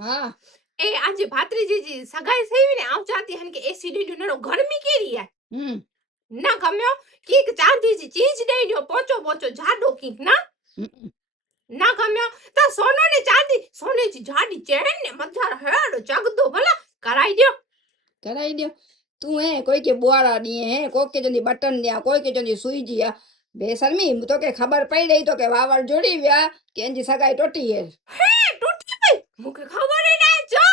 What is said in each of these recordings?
हाँ ए आज भात्रीजी जी सगाई सेवी ने आव चाहती हन के एसिडिटी नरो गर्मी केरी है ना गम्यो की चांदी जी चीज दे दियो पोचो पोचो जाडो की ना गम्यो ता सोनो ने चांदी सोने जी जाडी चेन ने मजार हेड जगदो भला कराई दियो तू है कोई के बुआरा दिए है कोई के जंदी बटन दिया कोई के जंदी सुई दिया बेशर्मी तो के खबर पई रही तो के वावर जोड़ी व्या के इंजी सगाई टूटी है टूटी पई मुके खबर ही ना जो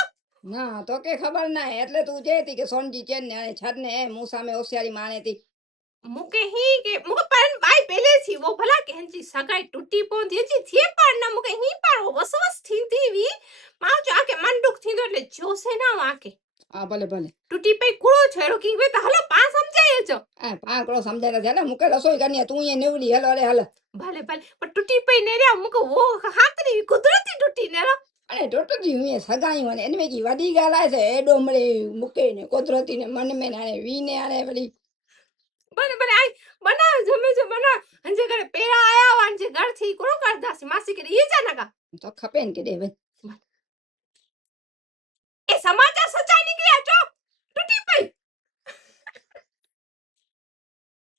ना तो के खबर ना है એટલે તું જેતી કે સોનજી ચેન ને છડ ને હું સામે હોશિયારી માણે તી मुके ही के मुके पर बाई पहले थी वो भला के हंजी सगाई टूटी पोंदी जी थी पर ना मुके ही पर वसवस थी वी मां जाके मन दुख थी तो એટલે જોસે ના વાકે આ ભલે ભલે टूटी पई कूड़ो छेड़ो की वे तो हलो पा समझाए जो આ પાંકડો સમજાય છે ને મુકે રસોઈ કરની તું એ નેવડી હેલો અરે હાલ भले भले पर टूटी पई ने रे मुके वो हाथरी कुदरती टूटी ने रो अरे टोटली हुए सगाई होने इनमें की वडी गाल है से एडो मरे मुके ने कुदरती ने मन में आने वीने आने बड़ी बने बने आई बना जमे जो बना हंजे करे पेरा आया वांजे घर थी कोड़ो करदा सी मासी के ये जाना का तो खपेन के दे भाई